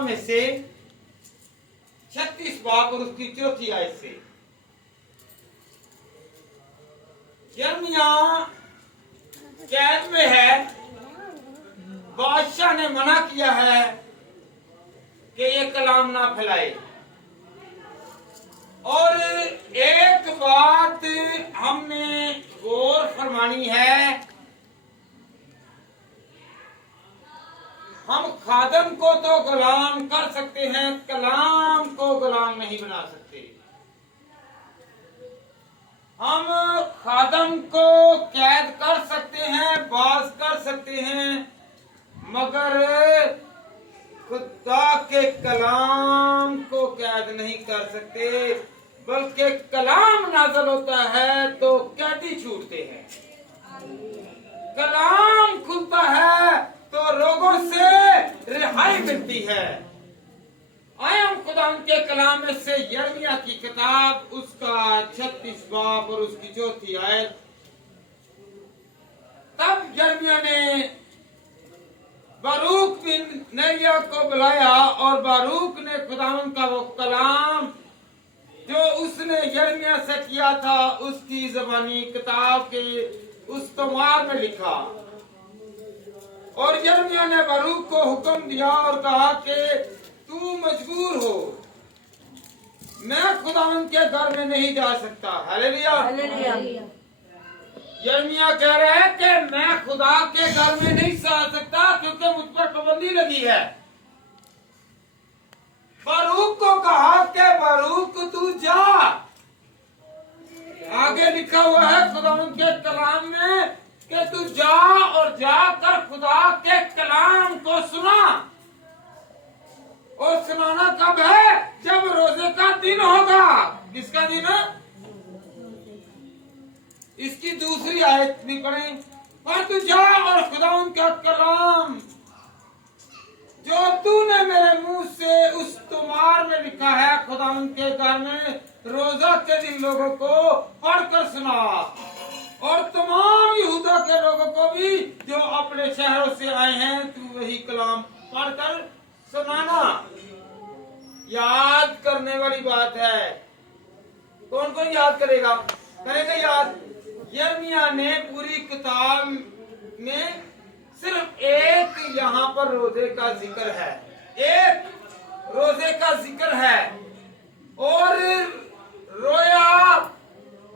में से 36 बाब और उसकी 4थी आयत से यिर्मयाह कैद में है। बादशाह ने मना किया है कि ये कलाम ना फैलाए। और एक बात हमने गौर फरमानी है, हम खादम को तो गुलाम कर सकते हैं, कलाम को गुलाम नहीं बना सकते। हम खादम को कैद कर सकते हैं, बाज कर सकते हैं, मगर खुदा के कलाम को कैद नहीं कर सकते। बल्कि कलाम नाज़िल होता है तो कैदी छूटते हैं, कलाम खुलता है तो लोगों से रिहाई मिलती है। आए हम खुदा के कलाम में से यिर्मयाह की किताब, उसका 36 बाब और उसकी 4थी आयत। तब यिर्मयाह ने बारूक बिन नरिया को बुलाया और बारूक ने खुदावन का वो कलाम जो उसने यिर्मयाह से किया था उसकी ज़बानी किताब के उस तोमार में लिखा। और यिर्मयाह ने बारूक को हुक्म दिया और कहा कि तू मजबूर हो, मैं खुदावन के घर में नहीं जा सकता। हालेलुया। यिर्मयाह कह रहा है कि मैं खुदा के घर में नहीं जा सकता क्योंकि मुझ पर पाबंदी लगी है। बारूक को कहा कि बारूक तू जा। आगे लिखा हुआ है खुदावन के कलाम में कि तू जा और जाकर खुदा के कलाम को सुना। और सुनाना कब है? जब रोजे का दिन होगा। किसका दिन है? इसकी दूसरी आयत भी पढ़ें। और तू जा और खुदा उनका कलाम जो तूने मेरे मुंह से उस तुमार में लिखा है खुदा उनके घर में रोजा के दिन लोगों को पढ़कर सुना। और तमाम यहूदा के लोगों को भी जो अपने शहरों से आए हैं तू वही कलाम पढ़कर सुनाना। याद करने वाली बात है। कौन कौन याद करेगा? करेगा याद। यिर्मयाह ने पूरी किताब में सिर्फ एक यहाँ पर रोजे का जिक्र है, एक रोजे का जिक्र है। और रोया,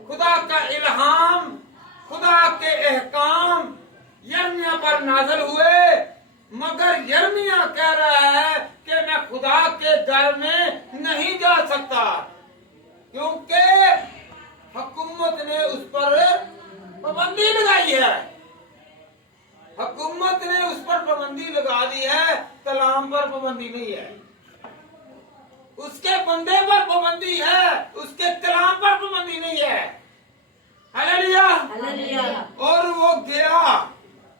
खुदा का इल्हाम, खुदा के एहकाम यिर्मयाह पर नाज़िल हुए। मगर यिर्मयाह कह रहा है कि मैं खुदा के घर में नहीं जा सकता क्योंकि हुकूमत ने उस पर पाबंदी लगाई है। हुकूमत ने उस पर पाबंदी लगा दी है, कलाम पर पाबंदी नहीं है। उसके बंदे पर पाबंदी है, उसके कलाम पर पाबंदी नहीं है। हालेलुया। और वो गया।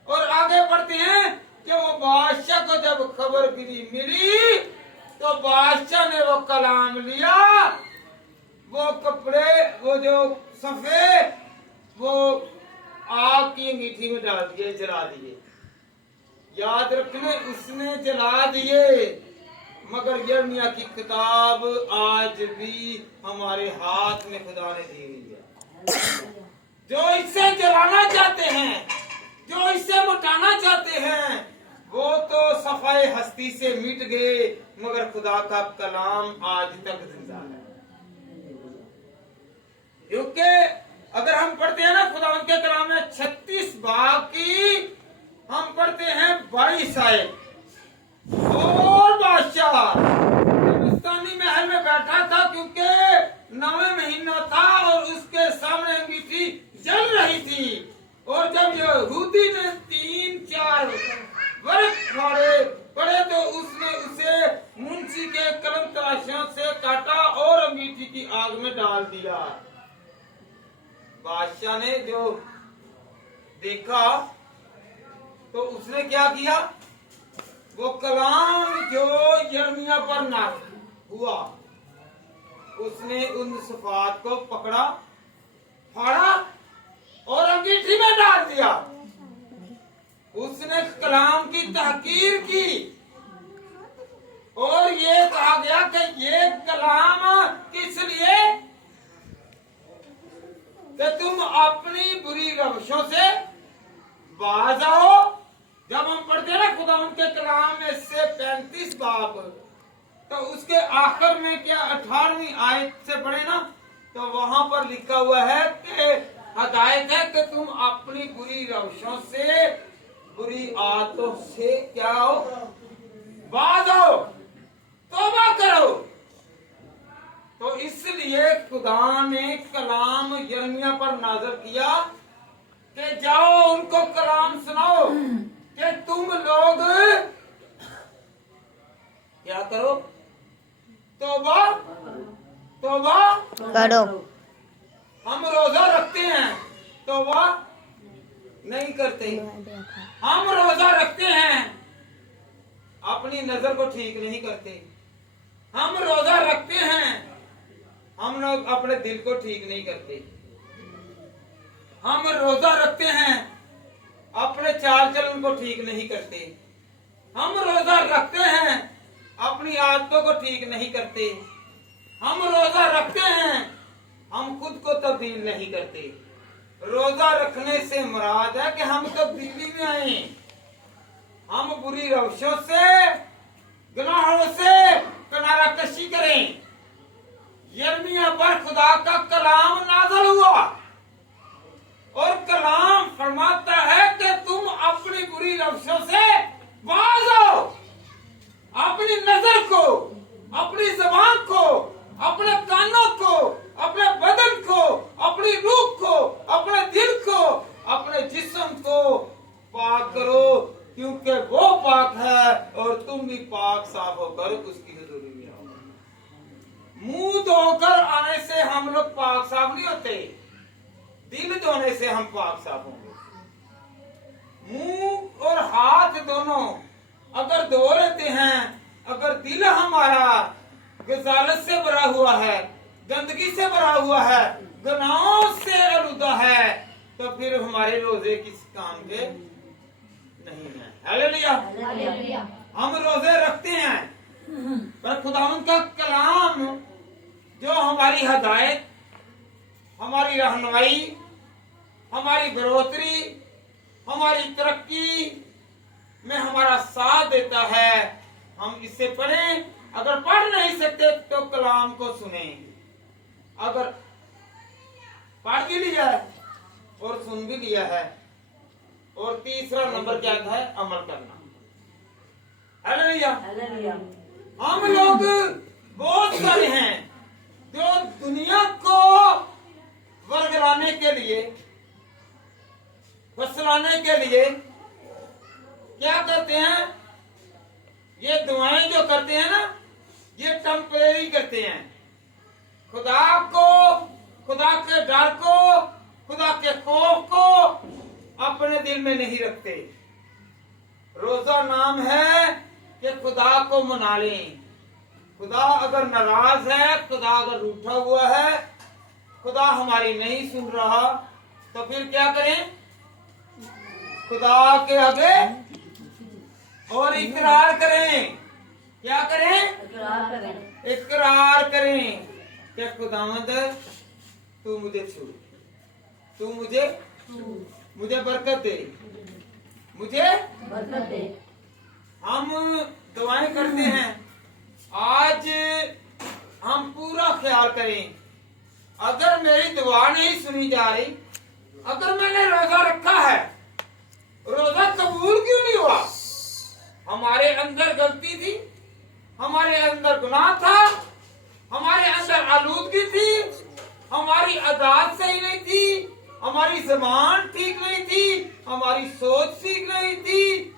और आगे बढ़ते हैं कि वो बादशाह को जब खबर मिली तो बादशाह ने वो कलाम लिया, वो कपड़े, वो जो सफेद, वो आग की अंगीठी में डाल दिए, जला दिए। याद रखने, उसने जला दिए। मगर यिर्मयाह की किताब आज भी हमारे हाथ में खुदा ने दी हुई है। जो इसे जलाना चाहते हैं, जो इसे मिटाना चाहते हैं, वो तो सफाई हस्ती से मिट गए, मगर खुदा का कलाम आज तक जिंदा है। क्योंकि अगर हम पढ़ते हैं ना खुदा के कलाम में 36 बाब की, हम पढ़ते हैं 22 आयत। और बादशाह हिंदुस्तानी महल में बैठा था क्योंकि 9वें महीना था और उसके सामने अंगीठी जल रही थी। और जब यहूदी ने 3-4 वर्ष पड़े तो उसने उसे मुंशी के कलम तराशियों से काटा और अंगीठी की आग में डाल दिया। बादशाह ने जो देखा तो उसने क्या किया? वो कलाम जो यिर्मयाह पर नाज़िल हुआ, उसने उन सफात को पकड़ा, फाड़ा और अंगीठी में डाल दिया। उसने कलाम की तहकीर की और कहा गया कि ये कलाम किस लिए, कि तुम अपनी बुरी रविशों से बाज आओ। जब हम पढ़ते हैं ना खुदा उनके कलाम में से 35 बाब, तो उसके आखिर में क्या 18वीं आयत से पढ़े ना, तो वहां पर लिखा हुआ है कि हदायत है कि तुम अपनी बुरी रविशों से, बुरी आदतों से क्या हो, बाज आओ, तौबा करो। तो इसलिए खुदा ने कलाम यिर्मयाह पर नाज़िल किया कि जाओ उनको कलाम सुनाओ कि तुम लोग क्या करो, तौबा तौबा करो। हम रोजा रखते हैं, तौबा नहीं करते। हम रोजा रखते हैं, अपनी नजर को ठीक नहीं करते। हम रोजा रखते हैं, हम लोग अपने दिल को ठीक नहीं करते। हम रोजा रखते हैं, अपने चाल चलन को ठीक नहीं करते। हम रोजा रखते हैं, अपनी आदतों को ठीक नहीं करते। हम रोजा रखते हैं, हम खुद को तब्दील नहीं करते। रोजा रखने से मुराद है कि हम तब्दीली में आए, हम बुरी रविशों से, गुनाहों से किनारा कशी करें। यिर्मयाह पर खुदा का कलाम नाज़िल हुआ और कलाम फरमाता है कि तुम अपनी बुरी रविशों से बाज आओ। अपनी नजर को, अपनी जुबान को, अपने कानों को, अपने बदन को, अपनी रूह को, अपने दिल को, अपने जिस्म को पाक करो, क्योंकि वो पाक है और तुम भी पाक साफ होकर उसकी हुजूरी में आओ। मुंह धोकर आने से हम लोग पाक साफ नहीं होते, दिल धोने से हम पाक साफ होंगे। मुंह और हाथ दोनों अगर धो लेते हैं, अगर दिल हमारा गजालत से भरा हुआ है, गंदगी से भरा हुआ है, गुनाहों से आलूदा है, तो फिर हमारे रोजे किस काम के नहीं है। हालेलुया। हम रोजे रखते हैं, पर खुदावंद का कलाम जो हमारी हदायत, हमारी रहनुमाई, हमारी बढ़ोतरी, हमारी तरक्की में हमारा साथ देता है, हम इसे पढ़ें। अगर पढ़ नहीं सकते तो कलाम को सुने। अगर पढ़ भी लिया है और सुन भी लिया है, और तीसरा नंबर क्या है, अमल करना। हालेलुया। हम लोग बहुत सारे हैं जो दुनिया को वर्गलाने के लिए, फसलाने के लिए क्या करते हैं, ये दुआएं जो करते हैं ना, ये टेम्परेरी करते हैं। खुदा को, खुदा के डर को, खुदा के खौफ को अपने दिल में नहीं रखते। रोजा नाम है कि खुदा को मना लें। खुदा अगर नाराज है, खुदा अगर रूठा हुआ है, खुदा हमारी नहीं सुन रहा, तो फिर क्या करें, खुदा के आगे और इकरार करें। क्या करें, इकरार करें कि खुदावंद तू मुझे छू, तू मुझे बरकत दे, मुझे बरकत दे। हम दुआएं करते हैं, आज हम पूरा ख्याल करें, अगर मेरी दुआ नहीं सुनी जा रही, अगर मैंने रोजा रखा है, रोजा कबूल क्यों नहीं हुआ? हमारे अंदर गलती थी, हमारे अंदर गुनाह था, हमारे अंदर आलूदगी थी, हमारी आदत सही नहीं थी, हमारी ज़बान ठीक नहीं थी, हमारी सोच ठीक नहीं थी,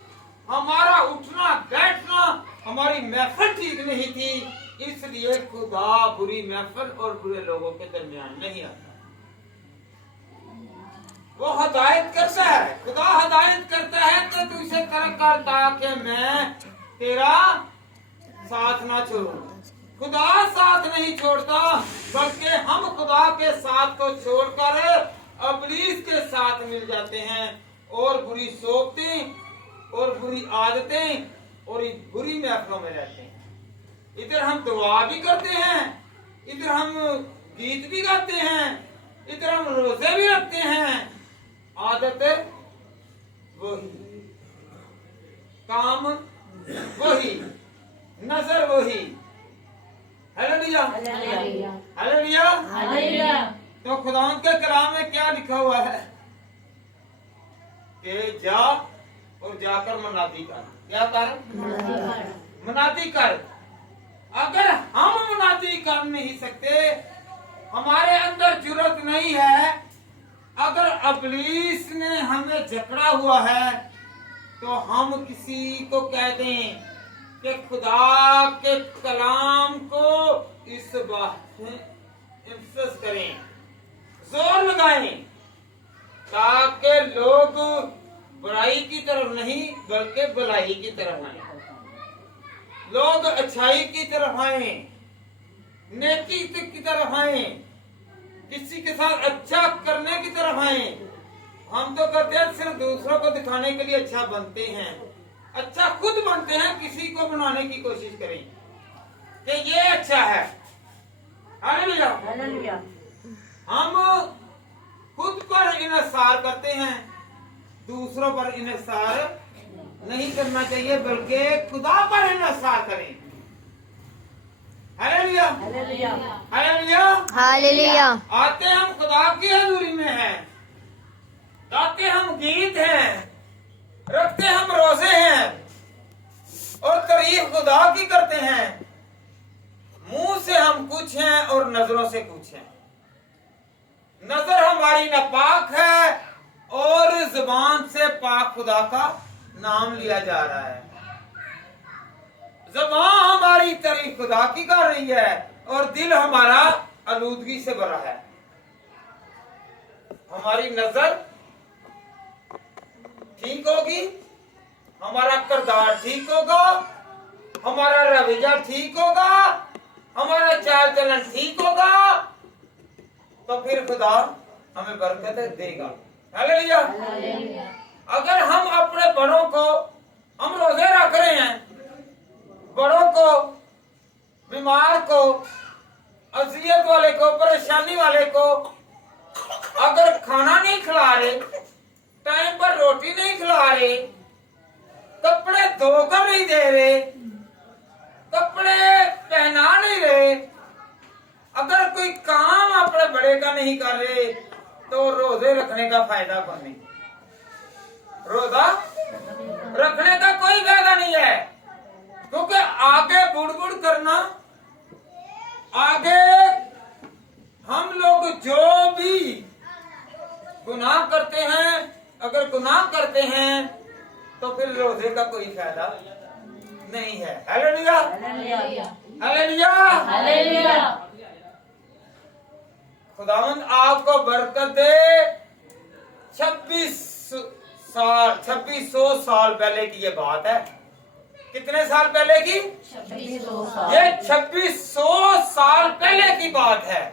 हमारा उठना बैठना, हमारी महफिल ठीक नहीं थी। इसलिए खुदा बुरी महफिल और बुरे लोगों के दरमियान नहीं आता। वो हदायत करता है, खुदा हदायत करता है कि तू इसे कर ताकि मैं तेरा साथ ना छोड़ूं। खुदा साथ नहीं छोड़ता, बल्कि हम खुदा के साथ को छोड़कर इब्लीस के साथ मिल जाते हैं और बुरी सोचतें और बुरी आदतें और बुरी महफिलों में रहते हैं। इधर हम दुआ भी करते हैं, इधर हम गीत भी गाते हैं, इधर हम रोजे भी रखते हैं। आदत वही, काम वही, नजर वही। Hallelujah, hallelujah. तो खुदावंद के कलाम में क्या लिखा हुआ है कि जा और जाकर मुनादी कर। क्या कर? मुनादी कर। अगर हम मुनादी कर नहीं सकते, हमारे अंदर जुर्रत नहीं है, अगर इब्लीस ने हमें जकड़ा हुआ है, तो हम किसी को कह दें कि खुदा के कलाम को इस बात में एम्फसाइज करें, जोर लगाएं, ताकि लोग बुराई की तरफ नहीं बल्कि भलाई की तरफ आए, लोग अच्छाई की तरफ आए, नेकी की तरफ आए, किसी के साथ अच्छा करने की तरफ आए। हम तो करते हैं सिर्फ दूसरों को दिखाने के लिए अच्छा बनते हैं, अच्छा खुद बनते हैं, किसी को बनाने की कोशिश करें कि ये अच्छा है। हालेलुया। हम खुद पर इन्हिसार करते हैं, दूसरों पर इन्हिसार नहीं करना चाहिए, बल्कि खुदा पर इन्हिसार करें। Hallelujah, hallelujah, hallelujah. आते हम खुदा की हजूरी में हैं, गाते हम गीत हैं, रखते हम रोजे हैं और तारीफ खुदा की करते हैं। मुंह से हम कुछ हैं और नजरों से कुछ हैं। नजर हमारी नापाक है और जुबान से पाक खुदा का नाम लिया जा रहा है। जुबान हमारी तारीफ खुदा की कर रही है और दिल हमारा आलूदगी से भरा है। हमारी नजर ठीक होगी, हमारा किरदार ठीक होगा, हमारा रवैया ठीक होगा, हमारा चाल चलन ठीक होगा, तो फिर खुदा हमें बरकत देगा। हालेलुया। अगर हम अपने बड़ों को, हम रोजे रख रहे हैं, बड़ों को, बीमार को, अजियत वाले को, परेशानी वाले को अगर खाना नहीं खिला रहे, टाइम पर रोटी नहीं खिला रहे, कपड़े धोकर नहीं दे रहे, कपड़े पहना नहीं रहे, अगर कोई काम अपने बड़े का नहीं कर रहे, तो रोजे रखने का फायदा कौन नहीं? रोजा रखने का कोई फायदा नहीं है, क्योंकि आगे बुड़बुड़ करना, आगे हम लोग जो भी गुनाह करते हैं, अगर गुनाह करते हैं तो फिर रोजे का कोई फायदा नहीं है। Hallelujah, hallelujah, hallelujah. खुदावंद आपको बरकत दे। 2600 साल पहले की ये बात है। कितने साल पहले की? 2600 साल। ये 2600 साल पहले की बात है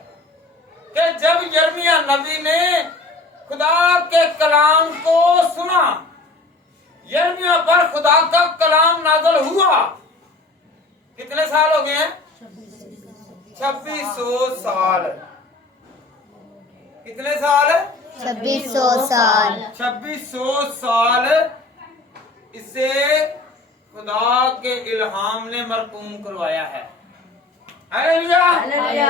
कि जब यिर्मयाह नबी ने खुदा के कलाम को सुना, यिर्मयाह पर खुदा का कलाम नाज़िल हुआ। कितने साल हो गए हैं? 2600 साल। कितने साल? 2600 साल। 2600 साल इसे खुदा के इल्हाम ने मरकूम करवाया है। Hallelujah, hallelujah,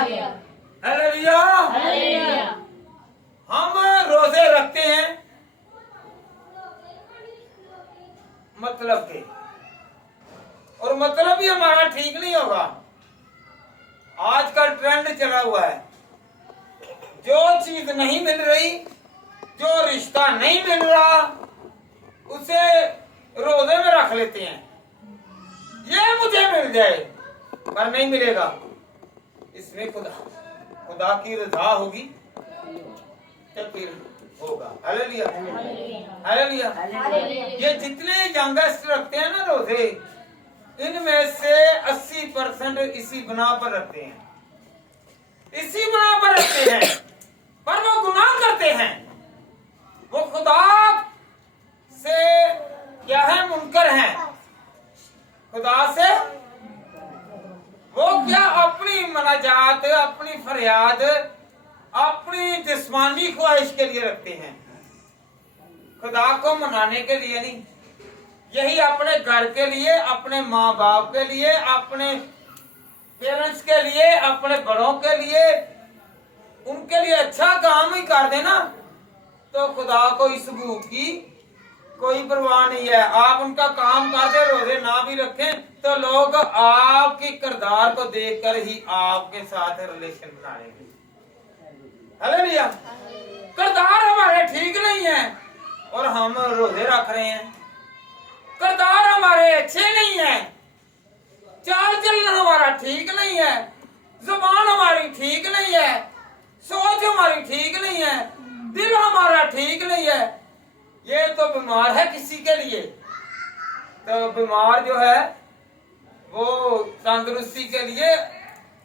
hallelujah. हम रोजे रखते हैं मतलब के, और मतलब ही हमारा ठीक नहीं होगा। आजकल ट्रेंड चला हुआ है, जो चीज नहीं मिल रही, जो रिश्ता नहीं मिल रहा, उसे रोजे में रख लेते हैं। ये मुझे मिल जाए, पर नहीं मिलेगा। इसमें खुदा की रजा होगी तो फिर होगा। Hallelujah, hallelujah. ये जितने यंगेस्ट रखते हैं ना रोजे, इनमें से 80% इसी बना पर रखते हैं, इसी बना पर रखते हैं, पर वो गुनाह करते हैं। वो खुदा से क्या है? मुनकर हैं, खुदा से मनाजात, अपनी फरियाद अपनी जिस्मानी ख्वाहिश के लिए रखते हैं, खुदा को मनाने के लिए नहीं। यही अपने घर के लिए, अपने माँ बाप के लिए, अपने पेरेंट्स के लिए, अपने बड़ों के लिए, उनके लिए अच्छा काम ही कर देना तो खुदा को इस भूख की कोई परवाह नहीं है। आप उनका काम करते, रोजे ना भी रखें तो लोग आपके किरदार को देखकर ही आपके साथ रिलेशन बना लेंगे। हालेलुया। किरदार हमारे ठीक नहीं है और हम रोजे रख रहे हैं, किरदार हमारे अच्छे नहीं है, चाल चलन हमारा ठीक नहीं है, जुबान हमारी ठीक नहीं है, सोच हमारी ठीक नहीं है, दिल हमारा ठीक नहीं है, ये तो बीमार है किसी के लिए। तो बीमार जो है वो तंदुरुस्ती के लिए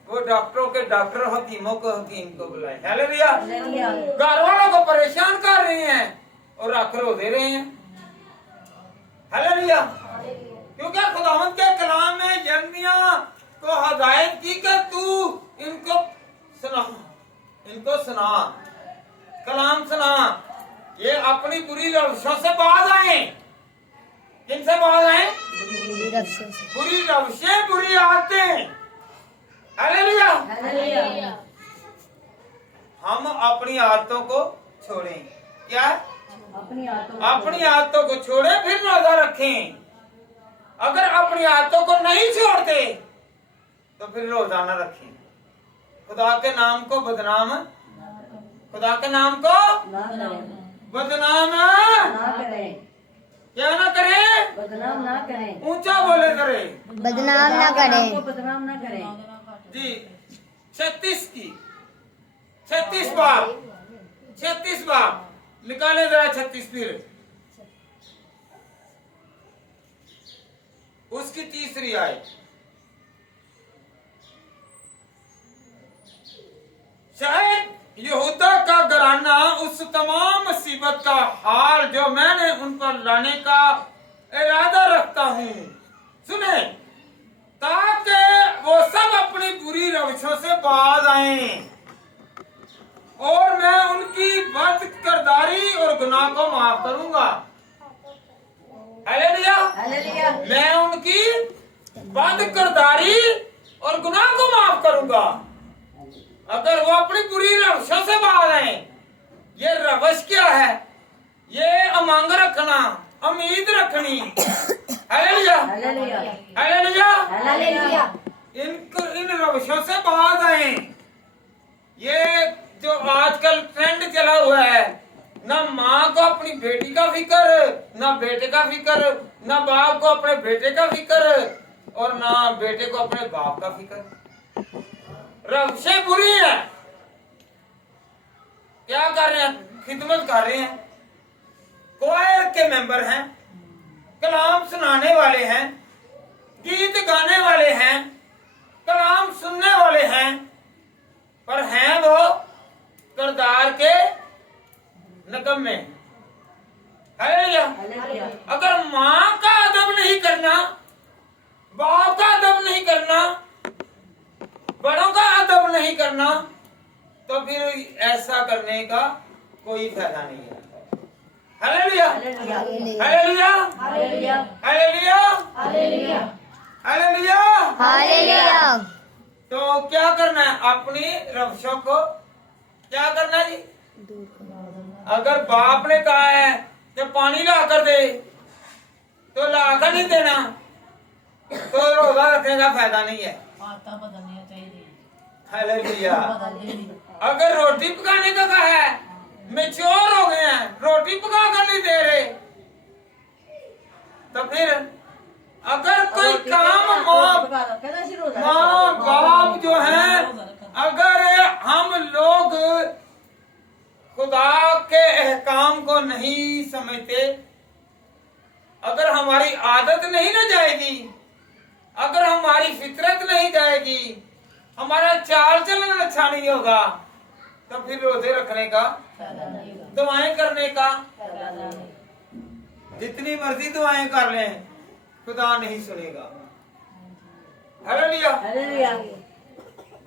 वो डॉक्टरों के डॉक्टर, हकीमों को हकीम को बुलाए। हालेलुया। घर वालों को परेशान कर रहे हैं और रख रो दे रहे हैं। हालेलुया। क्योंकि खुदावंद के कलाम में यर्मिया को हदायत की कि तू इनको सुना, कलाम सुना, ये अपनी बुरी रविशों से बाज आए। किनसे बाज आए? बुरी रविशें, बुरी आदतें। हालेलुया। हम अपनी आदतों को छोड़ें। क्या? अपनी आदतों को छोड़ें, फिर रोजा रखें। अगर अपनी आदतों को नहीं छोड़ते तो फिर रोजा न रखें। खुदा के नाम को बदनाम, खुदा के नाम को बदनाम ना करें। क्या ना करें? बदनाम ना करें। ऊंचा बोले करें, बदनाम ना करें। बदनाम ना करें जी। 36 बार निकाले जरा 36 फिर उसकी तीसरी आयत। शायद यहूदा का घराना उस तमाम मुसीबत का हाल जो मैंने उन पर लाने का इरादा रखता हूँ सुने, ताकि वो सब अपनी बुरी रविशों से बाज आएं और मैं उनकी बद किरदारी और गुनाह को माफ करूंगा। हालेलुया। हालेलुया। मैं उनकी बद किरदारी और गुनाह को माफ करूंगा अगर वो अपनी बुरी रविशों से बाज आए। ये रविश क्या है? ये अमंग रखना, उम्मीद रखनी। हालेलुया। हालेलुया। हालेलुया। हालेलुया। इन रविशों से बाज आए। ये जो आजकल ट्रेंड चला हुआ है, ना माँ को अपनी बेटी का फिक्र, ना बेटे का फिक्र, ना बाप को अपने बेटे का फिक्र और ना बेटे को अपने बाप का फिक्र। रविशें बुरी है। क्या कर रहे हैं? खिदमत कर रहे हैं, क्वायर के मेंबर हैं, कलाम सुनाने वाले हैं, गीत गाने वाले हैं, कलाम सुनने वाले हैं, पर हैं वो किरदार के नकम्मे। हालेलुया। अगर माँ का अदब नहीं करना, बाप का अदब नहीं करना, बड़ों का अदब नहीं करना, तो फिर ऐसा करने का कोई फायदा नहीं है। Hallelujah. Hallelujah. Hallelujah. Hallelujah. Hallelujah. Hallelujah. Hallelujah. तो क्या करना है? अपनी रविशों को क्या करना है जी? अगर बाप ने कहा है कि पानी ला कर दे तो ला कर नहीं देना, तो रोजा रखने का फायदा नहीं है। हालेलुया। अगर रोटी पकाने का कहा है, मैच्योर हो गए हैं, रोटी पका कर नहीं दे रहे, तो फिर अगर कोई काम माँ बाप जो है, अगर हम लोग खुदा के अहकाम को नहीं समझते, अगर हमारी आदत नहीं ना जाएगी, अगर हमारी फितरत नहीं जाएगी, हमारा चाल चलन अच्छा नहीं होगा, तो फिर रोजे रखने का, दुआएं करने का, जितनी मर्जी दुआएं कर लें, खुदा नहीं सुनेगा। हालेलुया। हालेलुया।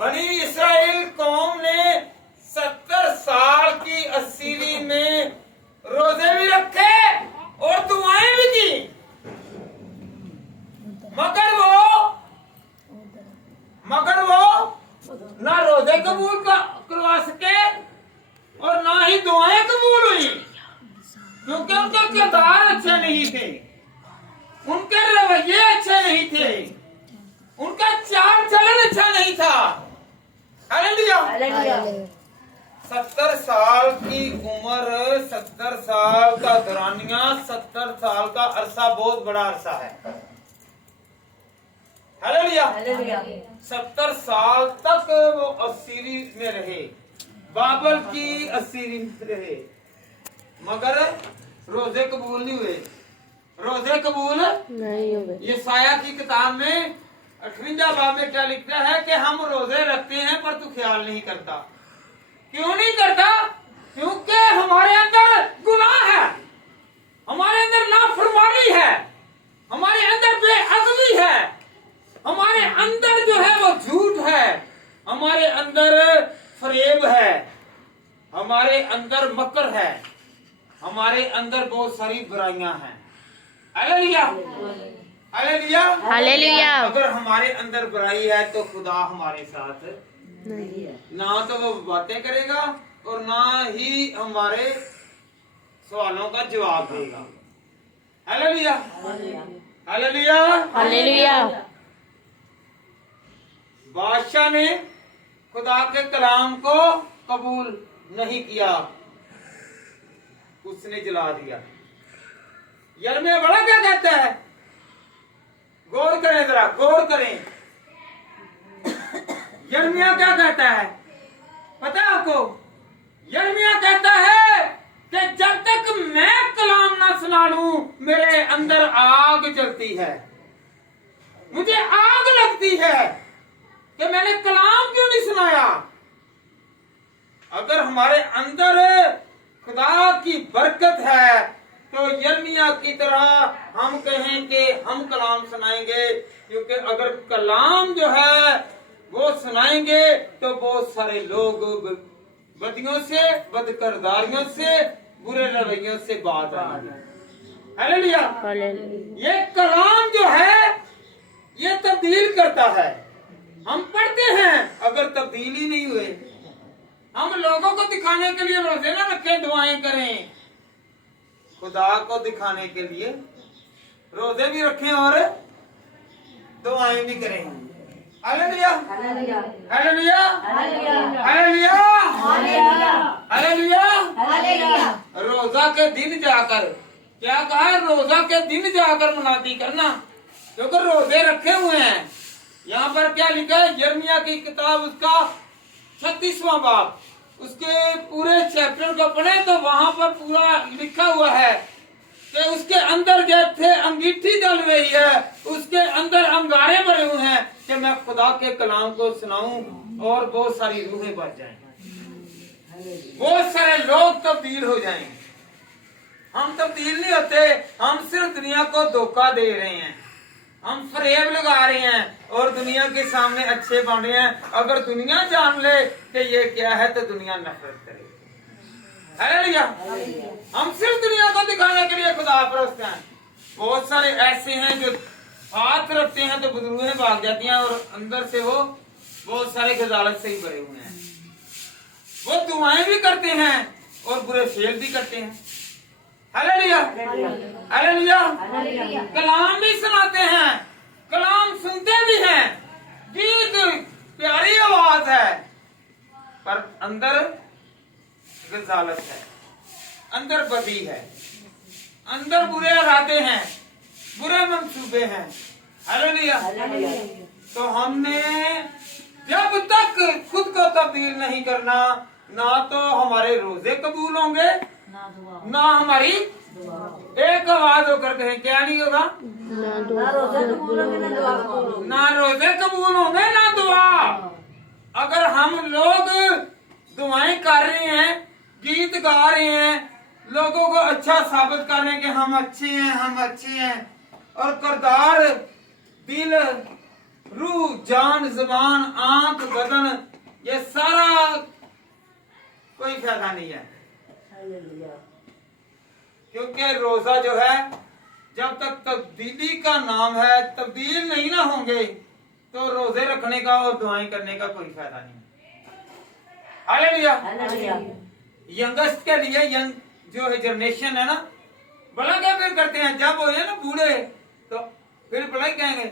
बनी इसराइल कौम ने 70 साल की अस्सीरी में रोजे भी रखे और दुआएं भी की, मगर वो ना रोजे कबूल करवा सके और ना ही दुआएं कबूल हुई, क्योंकि उनके किरदार अच्छे नहीं थे, उनके रवैये अच्छे नहीं थे, उनका चाल चलन अच्छा नहीं था। हालेलुया। हालेलुया। 70 साल की उम्र, 70 साल का दौरानिया, 70 साल का अरसा बहुत बड़ा अरसा है। हालेलुया। हालेलुया। 70 साल तक वो अस्सीरी में रहे, बाबल की अस्सीरी में रहे, मगर रोजे कबूल नहीं हुए। रोजे कबूल नहीं हुए। यशायाह की किताब में 58 बाब में क्या लिखता है कि हम रोजे रखते हैं पर तू ख्याल नहीं करता। क्यों नहीं करता? क्योंकि हमारे अंदर गुनाह है, हमारे अंदर नाफरमानी है, हमारे अंदर बेअदबी है, हमारे अंदर जो है वो झूठ है, हमारे अंदर फरेब है, हमारे अंदर मकर है, हमारे अंदर बहुत सारी बुराइयां हैं। हालेलुया। हालेलुया। हालेलुया। अगर हमारे अंदर बुराई है तो खुदा हमारे साथ नहीं है। ना तो वो बातें करेगा और ना ही हमारे सवालों का जवाब देगा। हालेलुया। हालेलुया। हालेलुया। बादशाह ने खुदा के कलाम को कबूल नहीं किया, उसने जला दिया। यिर्मयाह बड़ा क्या कहता है, गौर करें, जरा गौर करें। यिर्मयाह क्या कहता है पता है आपको? यिर्मयाह कहता है कि जब तक मैं कलाम ना सुना लूं मेरे अंदर आग जलती है, मुझे आग लगती है कि मैंने कलाम क्यों नहीं सुनाया। अगर हमारे अंदर खुदा की बरकत है तो यिर्मयाह की तरह हम कहें कि हम कलाम सुनाएंगे, क्योंकि अगर कलाम जो है वो सुनाएंगे तो बहुत सारे लोग बदियों से, बदकिरदारियों से, बुरे रवैयों से बात आएंगे। हालेलुया। ये कलाम जो है ये तब्दील करता है। हम पढ़ते हैं अगर तब्दील ही नहीं हुए, हम लोगों को दिखाने के लिए रोजे ना रखें, दुआएं करें, खुदा को दिखाने के लिए रोजे भी रखें और दुआएं भी करें। Hallelujah. Hallelujah. Hallelujah. Hallelujah. Hallelujah. Hallelujah. Hallelujah. Hallelujah. रोजा के दिन जाकर, क्या कहा है, रोजा के दिन जाकर मुनादी करना, क्योंकि रोजे रखे हुए हैं। यहाँ पर क्या लिखा है, यिर्मयाह की किताब उसका 36वां बाब, उसके पूरे चैप्टर को पढ़े तो वहां पर पूरा लिखा हुआ है कि उसके अंदर जैसे अंगीठी जल रही है, उसके अंदर अंगारे भरे हुए हैं कि मैं खुदा के कलाम को सुनाऊं और बहुत सारी रूहें बच जाएं, बहुत सारे लोग तब्दील हो जाएं। हम तब्दील नहीं होते, हम सिर्फ दुनिया को धोखा दे रहे हैं, हम फरेब लगा रहे हैं और दुनिया के सामने अच्छे बन रहे हैं। अगर दुनिया जान ले कि ये क्या है तो दुनिया नफरत करेगी। हालेलुया। हम सिर्फ दुनिया को दिखाने के लिए खुदा परस्त हैं। बहुत सारे ऐसे हैं जो हाथ रखते हैं तो बदरूहें भाग जाती हैं और अंदर से वो बहुत सारे गजालत से ही भरे हुए हैं। वो दुआएं भी करते हैं और बुरे फेल भी करते हैं। हालेलुया। हालेलुया। हालेलुया। कलाम भी सुनाते हैं, कलाम सुनते भी हैं, गीत प्यारी आवाज है, पर अंदर गजालत है, अंदर बदी है, अंदर बुरे इरादे हैं, बुरे मंसूबे हैं। हालेलुया। तो हमने जब तक खुद को तब्दील नहीं करना, ना तो हमारे रोजे कबूल होंगे, ना हमारी एक आवाज होकर कहें क्या नहीं होगा, ना रोजा कबूल होंगे, ना दुआ कबूल होगी। ना रोजे कबूल होंगे ना दुआ। अगर हम लोग दुआएं कर रहे हैं, गीत गा रहे हैं, लोगों को अच्छा साबित कर रहे हैं कि हम अच्छे हैं, हम अच्छे हैं, और किरदार दिल रूह, जान, जबान, आंख, बदन, ये सारा कोई फायदा नहीं है। क्योंकि रोजा जो है, जब तक तब्दीली का नाम है, तब्दील नहीं ना होंगे, तो रोजे रखने का और दुआएं करने का कोई फायदा नहीं। हालेलुया। यंगस्ट के लिए, यंग जो है जनरेशन है ना, भला क्या फिर करते हैं, जब हो ना बूढ़े तो फिर भला ही कहेंगे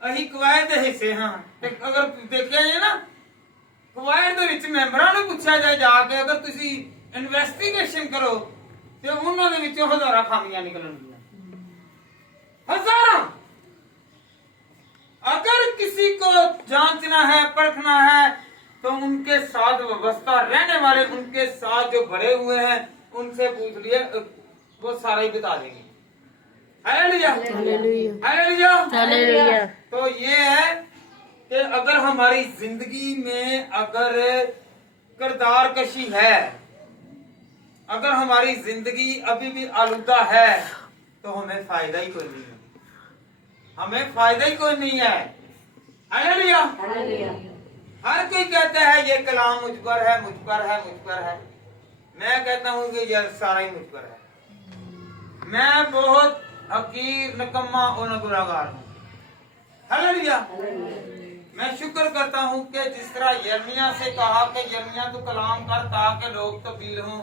अही कवायद हिस्से। हाँ, अगर देखे ना कवायद ਦੇ ਵਿੱਚ ਮੈਂਬਰਾਂ ਨੂੰ ਪੁੱਛਿਆ ਜਾਏ ਜਾ ਕੇ, ਅਗਰ ਤੁਸੀਂ ਇਨਵੈਸਟੀਗੇਸ਼ਨ ਕਰੋ ਤੇ ਉਹਨਾਂ ਦੇ ਵਿੱਚੋਂ ਹਜ਼ਾਰਾਂ ਖਾਮੀਆਂ ਨਿਕਲਣਗੀਆਂ, हजारों। अगर किसी को जांचना है, परखना है, तो उनके साथ व्यवस्था रहने वाले, उनके साथ जो बड़े हुए हैं, उनसे पूछ लिए, वो सारा ही बता देंगे। Hallelujah, hallelujah, hallelujah. तो ये है कि अगर हमारी जिंदगी में अगर किरदार कशी है, अगर हमारी जिंदगी अभी भी आलूदा है, तो हमें फायदा ही कोई नहीं है, हमें फायदा ही कोई नहीं है। हालेलुया। हर कोई कहता है ये कलाम मुझ पर है, मुझ पर है, मुझ पर है। मैं कहता हूँ कि यार सारा ही मुझ पर है। मैं बहुत हकीर, निकम्मा और गुनाहगार हूँ। हालेलुया। मैं शुक्र करता हूँ कि जिस तरह यर्मिया से कहा कि यर्मिया तो कलाम कर ताकि लोग तब्दील हों,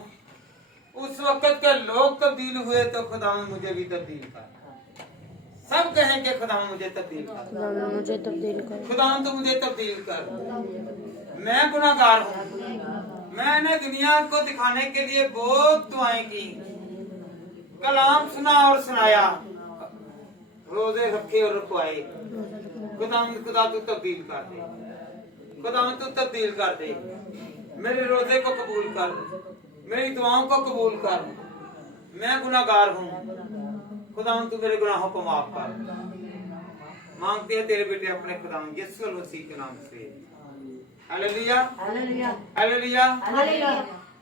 उस वक्त के लोग तब्दील हुए, तो खुदा मुझे भी तब्दील कर। सब कहें कि खुदा मुझे तब्दील कर, मुझे तब्दील कर, खुदा तो मुझे तब्दील कर। मैं गुनाहगार हूँ। मैंने दुनिया को दिखाने के लिए बहुत दुआएं की, कलाम सुना और सुनाया, रोजे रखे और रखवाए। खुदा तू तब्दील कर दे, खुदा तू तब्दील कर दे, मेरे रोजे को कबूल कर, मेरी दुआओं को कबूल कर। मैं गुनाहगार हूँ, खुदा तू मेरे गुनाहों को माफ कर। मांगते हैं तेरे बेटे अपने खुदा यीशु मसीह के नाम से। Hallelujah, hallelujah, hallelujah.